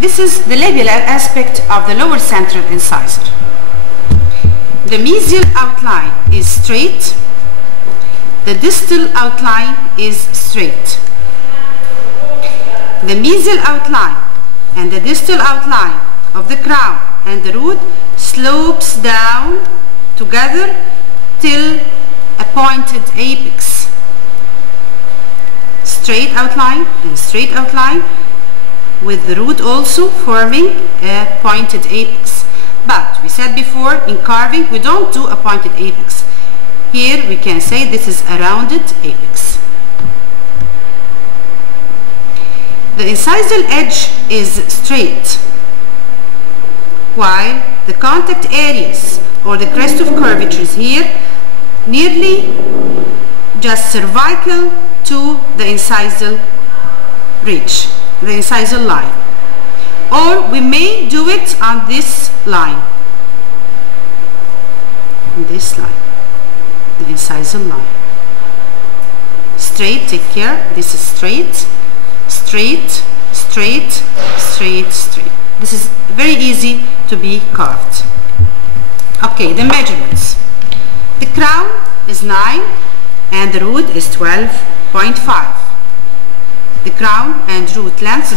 This is the labial aspect of the lower central incisor. The mesial outline is straight. The distal outline is straight. The mesial outline and the distal outline of the crown and the root slopes down together till a pointed apex. Straight outline and straight outline, with the root also forming a pointed apex. But we said before, in carving we don't do a pointed apex. Here we can say this is a rounded apex. The incisal edge is straight, while the contact areas or the crest of curvatures here nearly just cervical to the incisal ridge, the incisal line. Or we may do it on this line, on this line, the incisal line. Straight, take care, this is straight, straight, straight, straight, straight. This is very easy to be carved. Okay, the measurements. The crown is 9 and the root is 12.5. The crown and root lengths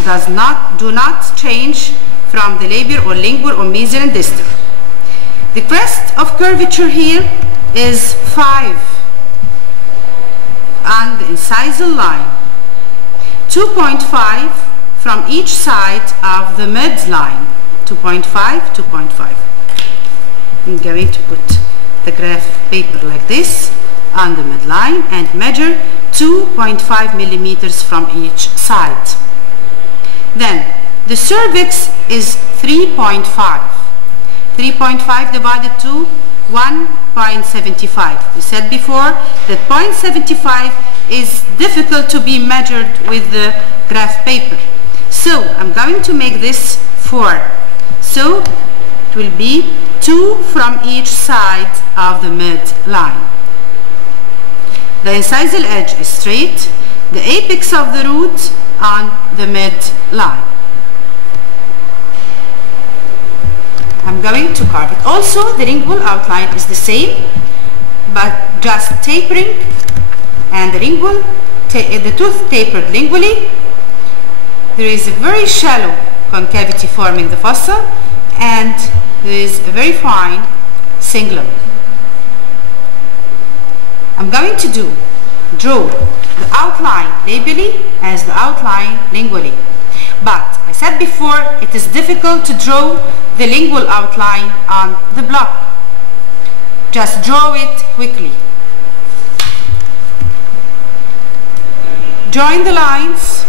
do not change from the labial or lingual or mesial and distal. The crest of curvature here is 5 on the incisal line, 2.5 from each side of the midline, 2.5, 2.5. I'm going to put the graph paper like this on the midline and measure 2.5 millimeters from each side. Then the cervix is 3.5. 3.5 divided to 1.75. We said before that 0.75 is difficult to be measured with the graph paper. So I'm going to make this 4. So it will be 2 from each side of the midline. The incisal edge is straight, the apex of the root on the midline. I'm going to carve it. Also, the lingual outline is the same, but just tapering, and the lingual, the tooth tapered lingually. There is a very shallow concavity forming the fossa, and there is a very fine cingulum. I'm going to draw the outline labially as the outline lingually. But I said before, it is difficult to draw the lingual outline on the block. Just draw it quickly. Join the lines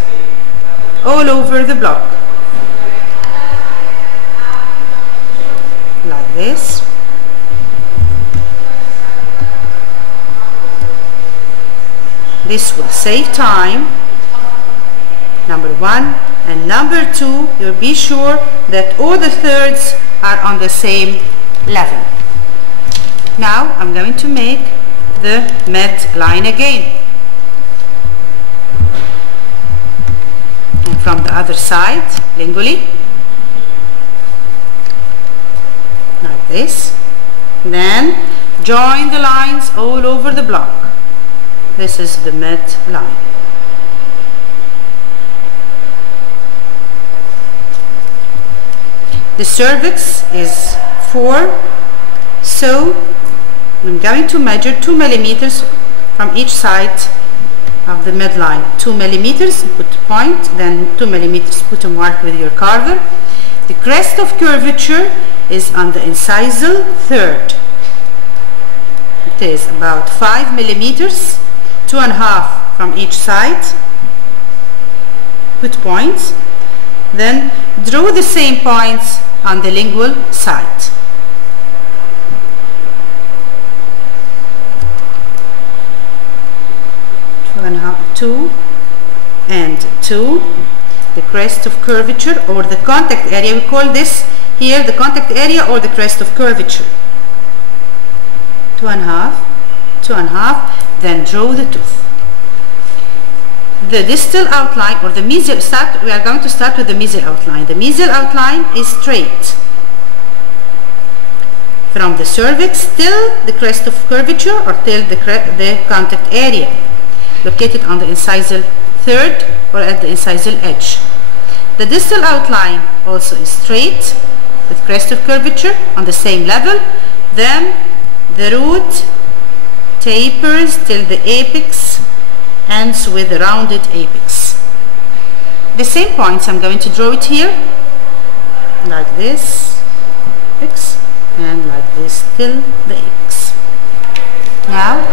all over the block, like this. This will save time, number 1, and number 2, you'll be sure that all the thirds are on the same level. Now I'm going to make the midline again. And from the other side, lingually, like this. Then join the lines all over the block. This is the midline. The cervix is 4, so I'm going to measure 2 millimeters from each side of the midline. 2 millimeters, put a point, then 2 millimeters, put a mark with your carver. The crest of curvature is on the incisal third. It is about 5 millimeters, 2.5 from each side. Put points. Then draw the same points on the lingual side. 2 and 2. The crest of curvature or the contact area, we call this here the contact area or the crest of curvature. 2.5, 2.5, then draw the tooth. the distal outline or the mesial we are going to start with the mesial outline. The mesial outline is straight from the cervix till the crest of curvature or till the contact area located on the incisal third or at the incisal edge. The distal outline also is straight with crest of curvature on the same level. Then the root tapers till the apex ends with a rounded apex. The same points, I'm going to draw it here like this, apex, and like this till the apex. Now